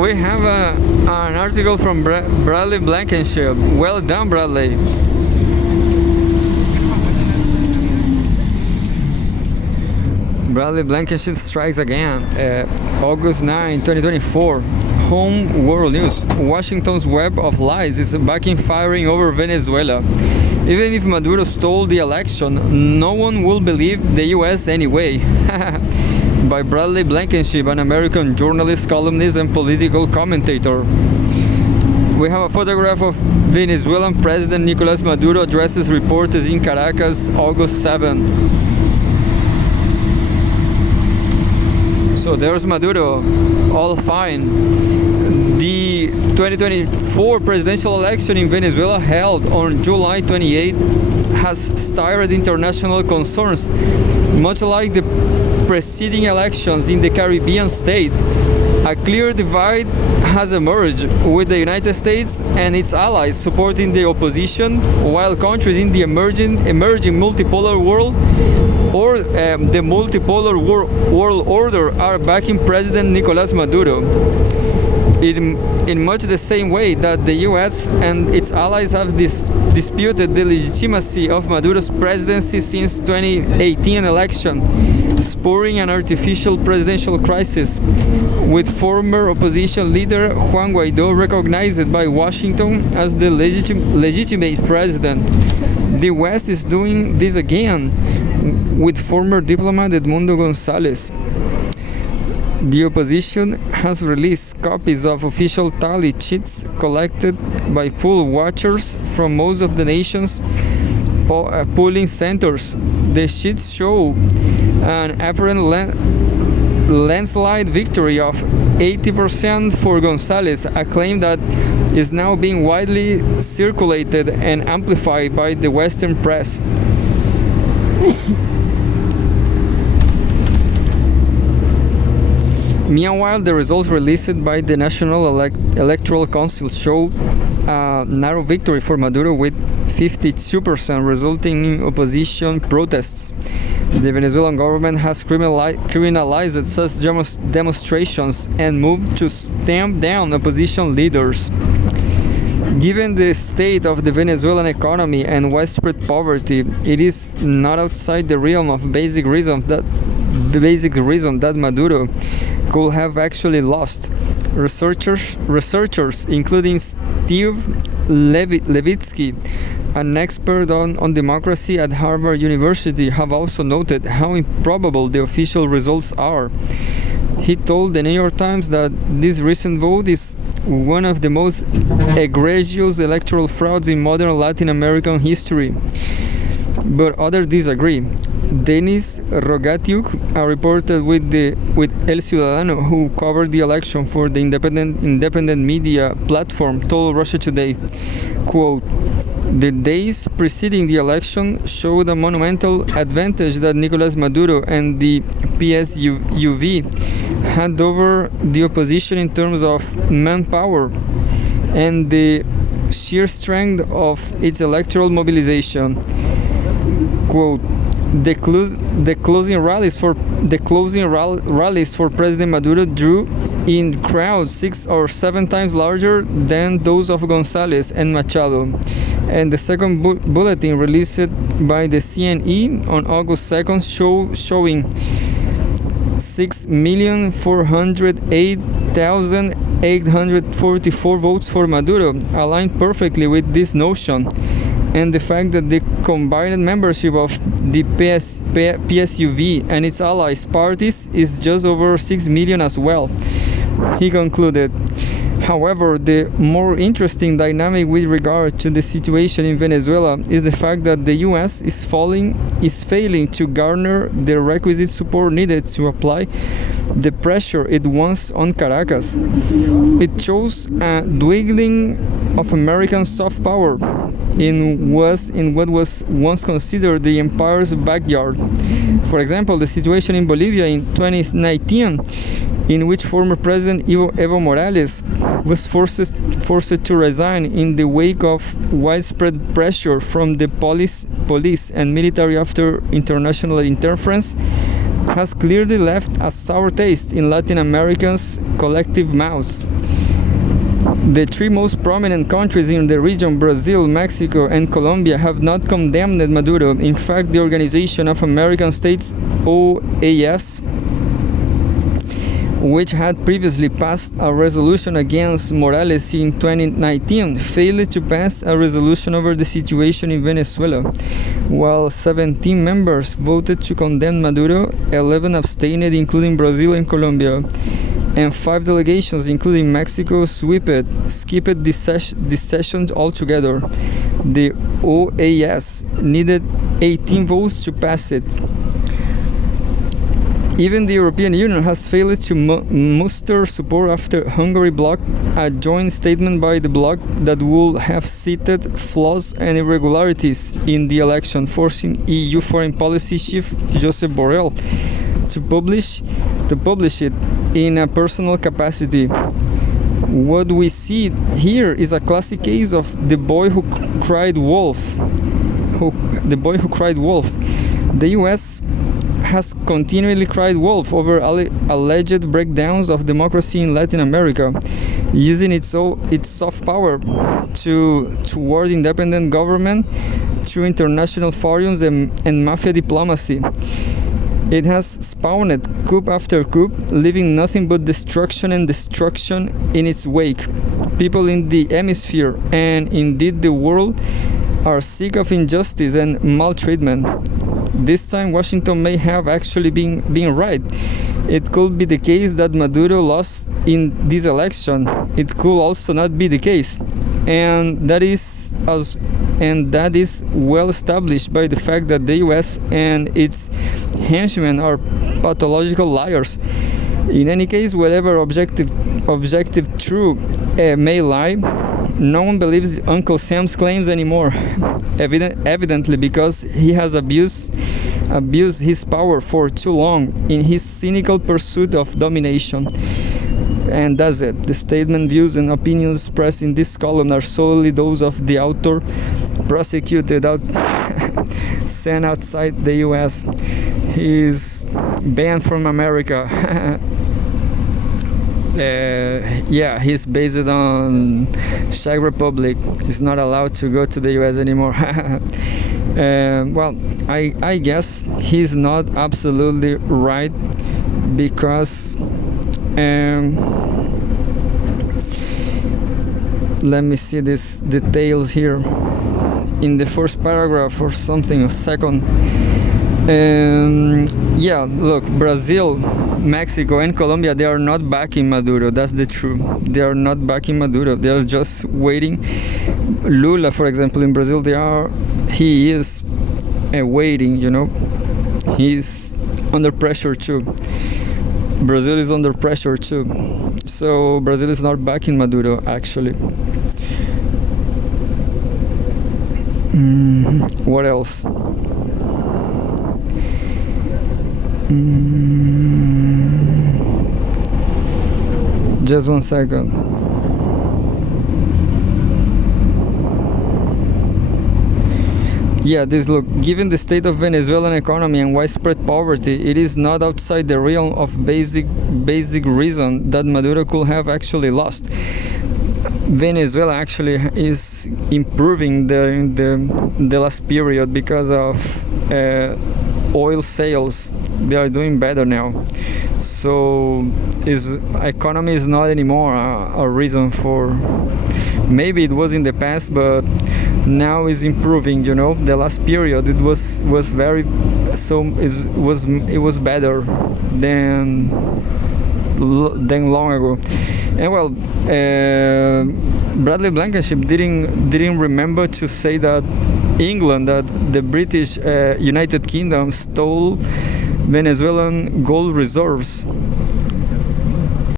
we have an article from Bradley Blankenship. Well done, Bradley. Bradley Blankenship strikes again. August 9, 2024. Home World News. Washington's web of lies is backfiring over Venezuela. Even if Maduro stole the election, no one will believe the US anyway. By Bradley Blankenship, an American journalist, columnist, and political commentator. We have a photograph of Venezuelan President Nicolas Maduro addresses reporters in Caracas, August 7. So there's Maduro, all fine. The 2024 presidential election in Venezuela held on July 28 has stirred international concerns. Much like the preceding elections in the Caribbean state, a clear divide has emerged, with the United States and its allies supporting the opposition, while countries in the emerging multipolar world or the multipolar world order are backing President Nicolas Maduro. In much the same way that the US and its allies have disputed the legitimacy of Maduro's presidency since 2018 election, spurring an artificial presidential crisis, with former opposition leader Juan Guaidó recognized by Washington as the legitimate president. The West is doing this again, with former diplomat Edmundo González. The opposition has released copies of official tally sheets collected by poll watchers from most of the nation's polling centers. The sheets show an apparent landslide victory of 80% for González, a claim that is now being widely circulated and amplified by the Western press. Meanwhile, the results released by the National Electoral Council show a narrow victory for Maduro with 52%, resulting in opposition protests. The Venezuelan government has criminalized such demonstrations and moved to stamp down opposition leaders. Given the state of the Venezuelan economy and widespread poverty, it is not outside the realm of basic reason that Maduro could have actually lost. Researchers including Steve Levitsky, an expert on democracy at Harvard University, have also noted how improbable the official results are. He told the New York Times that this recent vote is one of the most egregious electoral frauds in modern Latin American history. But others disagree. Denis Rogatiuk, a reporter with El Ciudadano who covered the election for the independent media platform, told Russia Today, quote, "The days preceding the election showed a monumental advantage that Nicolas Maduro and the PSUV had over the opposition in terms of manpower and the sheer strength of its electoral mobilization." Quote, The closing rallies for President Maduro drew in crowds 6 or 7 times larger than those of González and Machado. And the second bulletin released by the CNE on August 2nd showing 6,408,844 votes for Maduro aligned perfectly with this notion, and the fact that the combined membership of the PSUV and its allies parties is just over 6 million as well. He concluded, however, the more interesting dynamic with regard to the situation in Venezuela is the fact that the US is failing to garner the requisite support needed to apply the pressure it wants on Caracas. It shows a dwindling of American soft power in what was once considered the empire's backyard. For example, the situation in Bolivia in 2019, in which former President Evo Morales was forced to resign in the wake of widespread pressure from the police and military after international interference, has clearly left a sour taste in Latin Americans' collective mouths. The three most prominent countries in the region, Brazil, Mexico, and Colombia, have not condemned Maduro. In fact, the Organization of American States, OAS, which had previously passed a resolution against Morales in 2019, failed to pass a resolution over the situation in Venezuela. While 17 members voted to condemn Maduro, 11 abstained, including Brazil and Colombia, and 5 delegations, including Mexico, skipped this session altogether. The OAS needed 18 votes to pass it. Even the European Union has failed to muster support after Hungary blocked a joint statement by the bloc that would have cited flaws and irregularities in the election, forcing EU Foreign Policy Chief Josep Borrell to publish it in a personal capacity. What we see here is a classic case of the boy who cried wolf. The US has continually cried wolf over alleged breakdowns of democracy in Latin America, using its soft power toward independent government through international forums and mafia diplomacy. It has spawned coup after coup, leaving nothing but destruction and destruction in its wake. People in the hemisphere, and indeed the world, are sick of injustice and maltreatment. This time Washington may have actually been right. It could be the case that Maduro lost in this election. It could also not be the case, and that is well established by the fact that the US and its henchmen are pathological liars. In any case, whatever objective truth may lie, no one believes Uncle Sam's claims anymore. Evidently, because he has abused his power for too long in his cynical pursuit of domination. And that's it. The statement, views, and opinions expressed in this column are solely those of the author, prosecuted sent outside the US. He is banned from America. He's based on Czech Republic. He's not allowed to go to the US anymore. Well, I guess he's not absolutely right, because let me see these details here in the first paragraph or something, a second. Look, Brazil, Mexico, and Colombia, they are not backing Maduro. That's the truth. They are not backing Maduro. They are just waiting. Lula, for example, in Brazil, he is waiting. He's under pressure too. Brazil is under pressure too. So Brazil is not backing Maduro, actually. What else? Just one second. Given the state of Venezuelan economy and widespread poverty, it is not outside the realm of basic reason that Maduro could have actually lost. Venezuela actually is improving the last period because of oil sales. They are doing better now. So his economy is not anymore a reason for. Maybe it was in the past, but now is improving. The last period it was very it was better than long ago. And well, Bradley Blankenship didn't remember to say that that the British United Kingdom stole Venezuelan gold reserves.